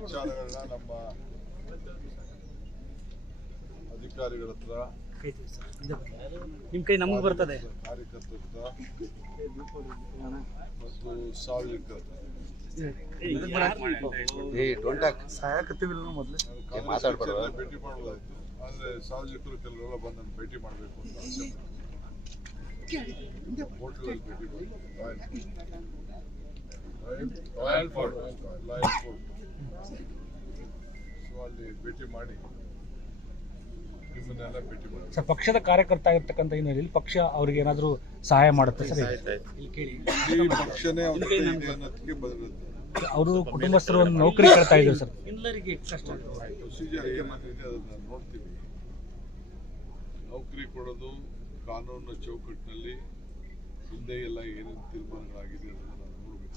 ವಿಚಾರಗಳನ್ನ ನಮ್ಮ ಅಧಿಕಾರಿಗಳ ಹತ್ರ ನಿಮ್ ಕೈ ನಮಗೆ ಬರ್ತದೆ ಕಾರ್ಯಕರ್ತರ ಮತ್ತು ಸಾರ್ವಜನಿಕರ ಭೇಟಿ ಮಾಡಲಾಯಿತು. ಆದರೆ ಸಾರ್ವಜನಿಕರು ಕೆಲವೆಲ್ಲ ಬಂದು ನಾನು ಭೇಟಿ ಮಾಡಬೇಕು ಅಂತ ಆಸೆ ಹೋಟೆಲಲ್ಲಿ ಭೇಟಿ ಮಾಡಿ ರಾಯಲ್ ಫೋರ್ಟ್ ಸೊ ಅಲ್ಲಿ ಭೇಟಿ ಮಾಡಿ ನಿಮ್ಮನ್ನೆಲ್ಲ ಭೇಟಿ ಮಾಡಿ. ಸರ್, ಪಕ್ಷದ ಕಾರ್ಯಕರ್ತ ಆಗಿರ್ತಕ್ಕಂಥ ಹಿನ್ನೆಲೆಯಲ್ಲಿ ಪಕ್ಷ ಅವ್ರಿಗೆ ಏನಾದರೂ ಸಹಾಯ ಮಾಡುತ್ತೆ ಸರ್? ಈ ಪಕ್ಷನೇ ಅವ್ರಿಗೆ ಇದೆ ಅನ್ನೋದಕ್ಕೆ ಬದಲಿರುತ್ತೆ. ಅವರು ಕುಟುಂಬಸ್ಥರು ಒಂದು ನೌಕರಿ ಕೇಳ್ತಾ ಇದ್ದಾರೆ ಸರ್. ಪ್ರೊಸೀಜರ್ ಏನಿದೆ ಅದನ್ನ ನೋಡ್ತೀವಿ. ನೌಕರಿ ಕೊಡೋದು ಕಾನೂನಿನ ಚೌಕಟ್ಟಿನಲ್ಲಿ ಹಿಂದೆ ಎಲ್ಲ ಏನೇನು ತೀರ್ಮಾನಗಳಾಗಿದೆ ಅದನ್ನು ನಾವು ನೋಡಬೇಕು.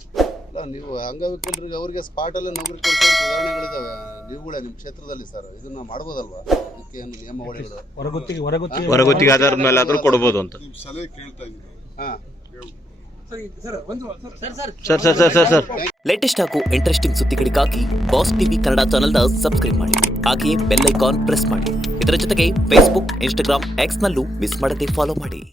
ಅಲ್ಲ, ನೀವು ಅಂಗವಿಕಲರಿಗೆ ಅವರಿಗೆ ಸ್ಪಾಟಲ್ಲೇ ನೌಕರಿ ಕೊಡ್ಸೋ ಉದಾಹರಣೆಗಳಿದ್ದಾವೆ ನೀವುಗಳೇ ನಿಮ್ಮ ಕ್ಷೇತ್ರದಲ್ಲಿ ಸರ್. ಇದನ್ನ ಮಾಡ್ಬೋದಲ್ವಾ? ಅದಕ್ಕೆ ಏನು ನಿಯಮಾವಳಿಗಳು ಹೊರಗುತ್ತಿಗೆ ಆಧಾರದ ಮೇಲೆ ಆದರೂ ಕೊಡ್ಬೋದು ಅಂತ ನಿಮ್ಮ ಸಲಹೆ ಕೇಳ್ತಾ ಇದ್ದೀನಿ. ಸರ್ ಲೇಟೆಸ್ಟ್ ಹಾಗೂ ಇಂಟ್ರೆಸ್ಟಿಂಗ್ ಸುದ್ದಿಗಳಿಗಾಗಿ ಬಾಸ್ ಟಿವಿ ಕನ್ನಡ ಚಾನೆಲ್ನ ಸಬ್ಸ್ಕ್ರೈಬ್ ಮಾಡಿ. ಹಾಗೆಯೇ ಬೆಲ್ ಐಕಾನ್ ಪ್ರೆಸ್ ಮಾಡಿ. ಇದರ ಜೊತೆಗೆ ಫೇಸ್ಬುಕ್, ಇನ್ಸ್ಟಾಗ್ರಾಮ್, ಎಕ್ಸ್ ನಲ್ಲೂ ಮಿಸ್ ಮಾಡದೆ ಫಾಲೋ ಮಾಡಿ.